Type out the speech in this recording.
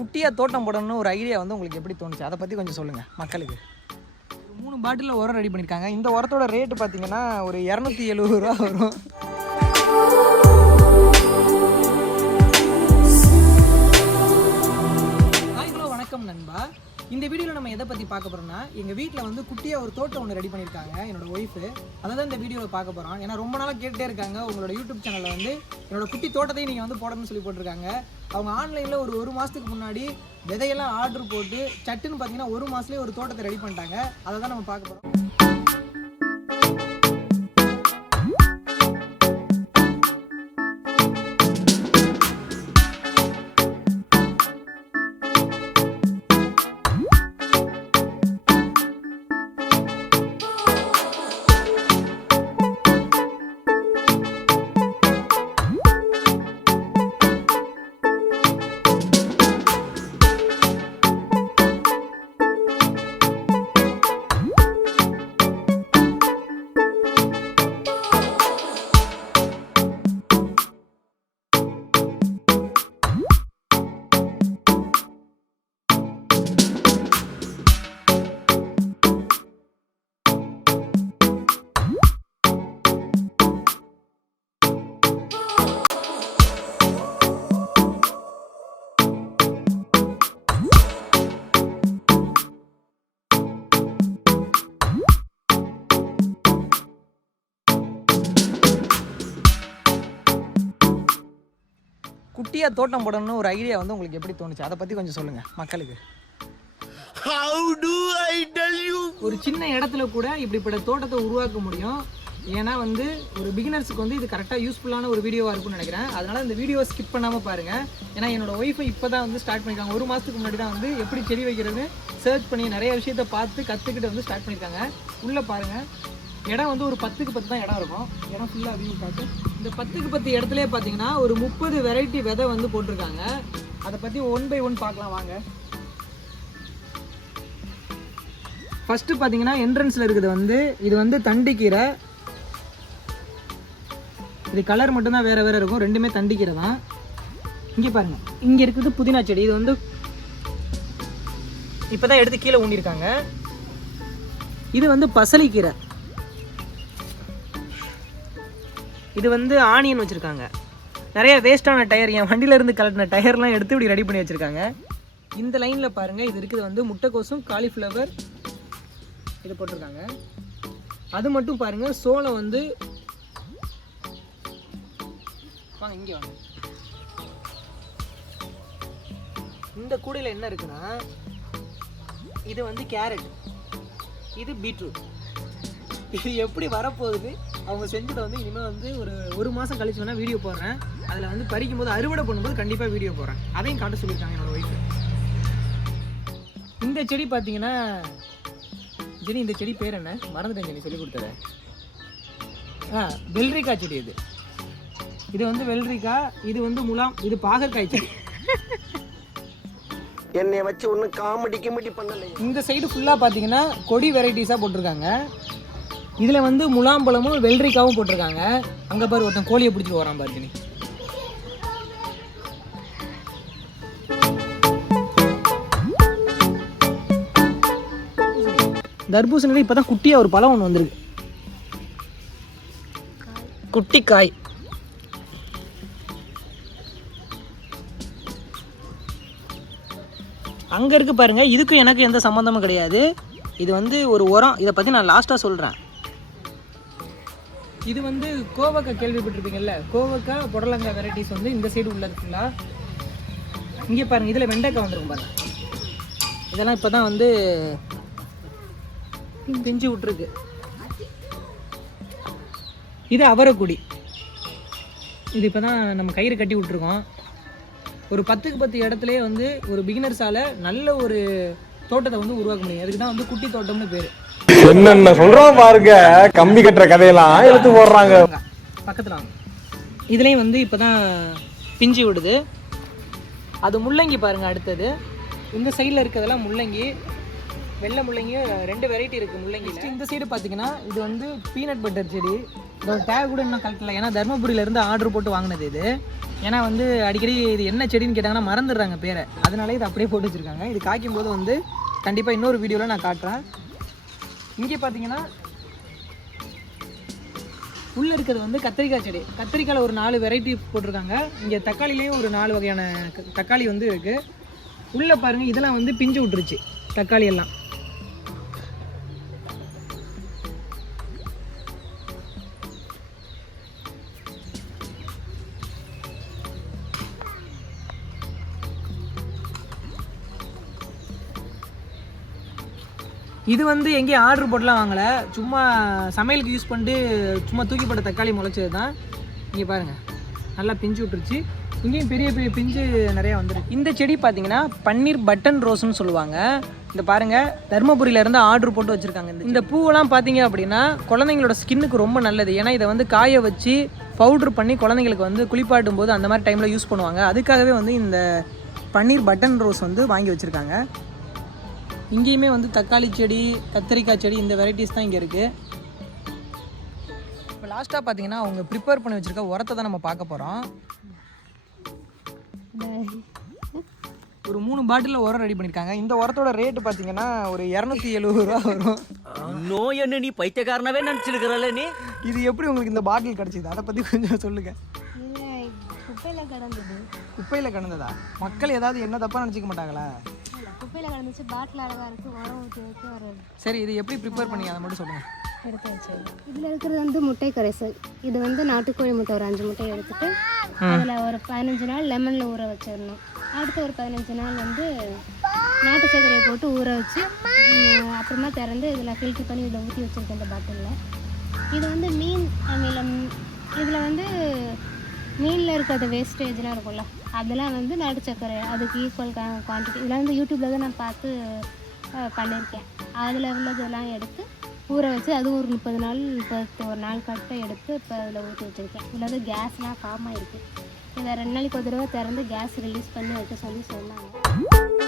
குட்டியாக தோட்டம் போடணும்னு ஒரு ஐடியா வந்து உங்களுக்கு எப்படி தோணுச்சு, அதை பற்றி கொஞ்சம் சொல்லுங்கள் மக்களுக்கு. 3 பாட்டிலில் உரம் ரெடி பண்ணியிருக்காங்க. இந்த உரத்தோட ரேட்டு பார்த்தீங்கன்னா ஒரு 270 ரூபா வரும். ஹலோ வணக்கம் நண்பா. இந்த வீடியோவில் நம்ம எதை பற்றி பார்க்க போகிறோம்னா, எங்கள் வீட்டில் வந்து குட்டியாக ஒரு தோட்டம் ஒன்று ரெடி பண்ணியிருக்காங்க என்னோடய ஒய்ஃபு. அதை தான் இந்த வீடியோவில் பார்க்க போகிறோம். ஏன்னா ரொம்ப நாளாக கேட்டே இருக்காங்க, உங்களோட யூடியூப் சேனலில் வந்து என்னோட குட்டி தோட்டத்தையும் நீங்கள் வந்து போடணும்னு சொல்லி போட்டிருக்காங்க. அவங்க ஆன்லைனில் ஒரு மாதத்துக்கு முன்னாடி விதையெல்லாம் ஆர்டர் போட்டு சட்டுன்னு பார்த்தீங்கன்னா 1 மாதத்துலேயே ஒரு தோட்டத்தை ரெடி பண்ணிட்டாங்க. அதை தான் நம்ம பார்க்க போகிறோம். குட்டியாக தோட்டம் போடணும்னு ஒரு ஐடியா வந்து உங்களுக்கு எப்படி தோணுச்சு, அதை பற்றி கொஞ்சம் சொல்லுங்கள் மக்களுக்கு. ஒரு சின்ன இடத்துல கூட இப்படிப்பட்ட தோட்டத்தை உருவாக்க முடியும். ஏன்னா வந்து ஒரு பிகினர்ஸுக்கு வந்து இது கரெக்டாக யூஸ்ஃபுல்லான ஒரு வீடியோவாக இருக்கும்னு நினைக்கிறேன். அதனால் இந்த வீடியோவை ஸ்கிப் பண்ணாமல் பாருங்கள். ஏன்னா என்னோட ஒய்ஃபை இப்போ தான் வந்து ஸ்டார்ட் பண்ணியிருக்காங்க. 1 மாதத்துக்கு முன்னாடி தான் வந்து எப்படி செடி வைக்கிறதுன்னு சர்ச் பண்ணி நிறைய விஷயத்தை பார்த்து கற்றுக்கிட்டு வந்து ஸ்டார்ட் பண்ணியிருக்காங்க. உள்ளே பாருங்கள், இடம் வந்து ஒரு 10க்கு 10 தான் இடம் இருக்கும். இடம் ஃபுல்லாக அதையும் பார்த்து இந்த 10க்கு 10 இடத்துலேயே பார்த்தீங்கன்னா ஒரு 30 வெரைட்டி விதை வந்து போட்டிருக்காங்க. அதை பற்றி 1 by 1 பார்க்கலாம் வாங்க. ஃபஸ்ட்டு பார்த்தீங்கன்னா என்ட்ரன்ஸில் இருக்குது வந்து இது வந்து தண்டிக்கீரை. இது கலர் மட்டும்தான் வேறு வேறு இருக்கும், ரெண்டுமே தண்டிக்கீரை தான். இங்கே பாருங்கள், இங்கே இருக்குது புதினா செடி. இது வந்து இப்போ தான் எடுத்து கீழே ஊண்டியிருக்காங்க. இது வந்து பசலிக்கீரை. இது வந்து ஆனியன் வச்சுருக்காங்க. நிறைய வேஸ்ட்டான டயர், என் வண்டியிலேருந்து கலட்டின டயர்லாம் எடுத்து இப்படி ரெடி பண்ணி வச்சுருக்காங்க. இந்த லைனில் பாருங்கள், இது இருக்குது வந்து முட்டைக்கோசும் காலிஃப்ளவர் இது போட்டிருக்காங்க. அது மட்டும் பாருங்கள், சோளம் வந்து வாங்க இங்கே வாங்க. இந்த கூடையில் என்ன இருக்குன்னா, இது வந்து கேரட், இது பீட்ரூட். இது எப்படி வரப்போகுது அவங்க செஞ்சதை வந்து இனிமேல் வந்து ஒரு மாதம் கழிச்சு வேணால் வீடியோ போடுறேன். அதில் வந்து பறிக்கும் போது அறுவடை பண்ணும்போது கண்டிப்பாக வீடியோ போடுறேன். அதையும் காட்ட சொல்லியிருக்காங்க என்னோடய ஒய்ஃபு. இந்த செடி பார்த்தீங்கன்னா ஜெனி, இந்த செடி பேர் என்ன மறந்துட்டேன் ஜெனி, சொல்லி கொடுத்தது. வெள்ளரிக்காய் செடி. இது வந்து வெள்ளரிக்காய், இது வந்து முலாம், இது பாகற்காய் செடி. என்னை வச்சு ஒன்றும் காமெடி பண்ணலை. இந்த சைடு ஃபுல்லாக பார்த்தீங்கன்னா கொடி வெரைட்டிஸாக போட்டிருக்காங்க. இதில் வந்து முலாம்பழமும் வெள்ளரிக்காவும் போட்டிருக்காங்க. அங்கே பாரு ஒருத்தன் கோழியை பிடிச்சிட்டு வரான் பாரு ஜெனி. தர்பூசணியில் இப்போ தான் குட்டியாக ஒரு பழம் ஒன்று வந்திருக்கு, குட்டி காய். அங்கே இருக்குது பாருங்கள், இதுக்கும் எனக்கு எந்த சம்மந்தமும் கிடையாது. இது வந்து ஒரு உரம், இதை பற்றி நான் லாஸ்ட்டாக சொல்கிறேன். இது வந்து கோவக்காய் கேள்விப்பட்டிருப்பீங்கல்ல, கோவக்காய் புடலங்காய் வெரைட்டிஸ் வந்து இந்த சைடு உள்ளது ஃபுல்லாக. இங்கே பாருங்கள், இதில் வெண்டைக்காய் வந்துருக்கும் பாருங்கள். இதெல்லாம் இப்போ தான் வந்து பிஞ்சு விட்ருக்கு. இது அவரைக்குடி. இது இப்போ தான் நம்ம கயிறு கட்டி விட்ருக்கோம். ஒரு 10க்கு 10 இடத்துலேயே வந்து ஒரு பிகினர்ஸால் நல்ல ஒரு தோட்டத்தை வந்து உருவாக்க முடியும். அதுக்கு தான் வந்து குட்டி தோட்டம்னு பேர். என்னென்ன சொல்கிறோம் பாருங்க, கம்பி கட்டுற கதையெல்லாம் எடுத்து போடுறாங்க. பக்கத்தில் வாங்க. இதுலேயும் வந்து இப்போ தான் பிஞ்சு விடுது. அது முள்ளங்கி பாருங்கள். அடுத்தது இந்த சைடில் இருக்கிறதெல்லாம் முள்ளங்கி. வெள்ளை முள்ளங்கியும் 2 வெரைட்டி இருக்குது முள்ளங்கி. இந்த சைடு பார்த்தீங்கன்னா இது வந்து பீனட் பட்டர் செடி. இதோட டேக் கூட இன்னும் கலெக்டல, ஏன்னா தர்மபுரியிலேருந்து ஆர்டர் போட்டு வாங்கினது இது. ஏன்னா வந்து அடிக்கடி இது என்ன செடின்னு கேட்டாங்கன்னா மறந்துடுறாங்க பேரை, அதனால இது அப்படியே போட்டு வச்சுருக்காங்க. இது காய்க்கும் போது வந்து கண்டிப்பாக இன்னொரு வீடியோவில் நான் காட்டுறேன். இங்கே பார்த்தீங்கன்னா உள்ளே இருக்கிறது வந்து கத்திரிக்காய் செடி. கத்திரிக்காயில் ஒரு 4 வெரைட்டி போட்டிருக்காங்க. இங்கே தக்காளிலேயும் ஒரு 4 வகையான தக்காளி வந்து இருக்குது. உள்ளே பாருங்கள், இதெல்லாம் வந்து பிஞ்சு விட்டுருச்சு தக்காளி எல்லாம். இது வந்து எங்கேயும் ஆர்டர் போட்டுலாம் வாங்கலை, சும்மா சமையலுக்கு யூஸ் பண்ணிட்டு சும்மா தூக்கி போட்ட தக்காளி முளைச்சது தான். இங்கே பாருங்கள், நல்லா பிஞ்சு விட்டுருச்சு. இங்கேயும் பெரிய பெரிய பிஞ்சு நிறையா வந்துருக்கு. இந்த செடி பார்த்தீங்கன்னா பன்னீர் பட்டன் ரோஸ்ன்னு சொல்லுவாங்க. இந்த பாருங்கள், தர்மபுரியிலேருந்து ஆர்டர் போட்டு வச்சுருக்காங்க. இந்த பூவெல்லாம் பார்த்தீங்க அப்படின்னா குழந்தைங்களோட ஸ்கின்னுக்கு ரொம்ப நல்லது. ஏன்னா இதை வந்து காய வச்சு பவுட்ரு பண்ணி குழந்தைங்களுக்கு வந்து குளிப்பாட்டும் போது அந்த மாதிரி டைமில் யூஸ் பண்ணுவாங்க. அதுக்காகவே வந்து இந்த பன்னீர் பட்டன் ரோஸ் வந்து வாங்கி வச்சுருக்காங்க. இங்கேயுமே வந்து தக்காளி செடி, கத்திரிக்காய் செடி, இந்த வெரைட்டிஸ் தான் இங்கே இருக்குது. இப்போ லாஸ்ட்டாக பார்த்தீங்கன்னா அவங்க ப்ரிப்பேர் பண்ணி வச்சுருக்க உரத்தை தான் நம்ம பார்க்க போகிறோம். ஒரு 3 பாட்டிலில் உரம் ரெடி பண்ணியிருக்காங்க. இந்த உரத்தோட ரேட்டு பார்த்தீங்கன்னா ஒரு 270 ரூபா வரும். நோய் என்ன நீ பைத்தியக்காரனவே நினச்சிருக்கிறல்ல நீ? இது எப்படி உங்களுக்கு இந்த பாட்டில் கிடச்சிது, அதை பற்றி கொஞ்சம் சொல்லுங்கள். குப்பையில் கிடந்ததா? மக்கள் ஏதாவது என்ன தப்பாக நினச்சிக்க மாட்டாங்களா? குப்பையில் கிடந்துச்சு, பாட்டில் அழகாக இருக்குது, உரம் ஊற்றி வைக்க ஒரு. சரி, இது எப்படி ப்ரிப்பேர் பண்ணி அதை மட்டும் சொல்லுங்கள். எடுத்து வச்சு இதில் இருக்கிறது வந்து முட்டை கரைசல். இது வந்து நாட்டுக்கோழி முட்டை ஒரு 5 முட்டை எடுத்துட்டு அதில் ஒரு 15 நாள் லெமனில் ஊற வச்சிடணும். அடுத்து ஒரு 15 நாள் வந்து நாட்டு சர்க்கரையை போட்டு ஊற வச்சு அப்புறமா திறந்து இதில் ஃபில்ட்ரு பண்ணி இதில் ஊற்றி வச்சுருக்கேன் இந்த பாட்டிலில். இது வந்து மீன் அமிலம். இதில் வந்து மீனில் இருக்கிற வேஸ்டேஜ்லாம் இருக்கும்ல, அதெல்லாம் வந்து நாட்டு சர்க்கரை அதுக்கு ஈக்குவல் குவான்டிட்டி. இதெல்லாம் வந்து யூடியூப்பில் தான் நான் பார்த்து பண்ணியிருக்கேன். அதில் உள்ளதெல்லாம் எடுத்து ஊற வச்சு அது ஒரு 30 நாள் 31 நாள் கட்டை எடுத்து இப்போ அதில் ஊற்றி வச்சுருக்கேன். இதில் வந்து கேஸ்லாம் ஃபார்ம் ஆகிருக்கு. இதை 2 நாளைக்கு ஒரு தடவை திறந்து கேஸ் ரிலீஸ் பண்ணி வைக்க சொல்லி சொன்னாங்க.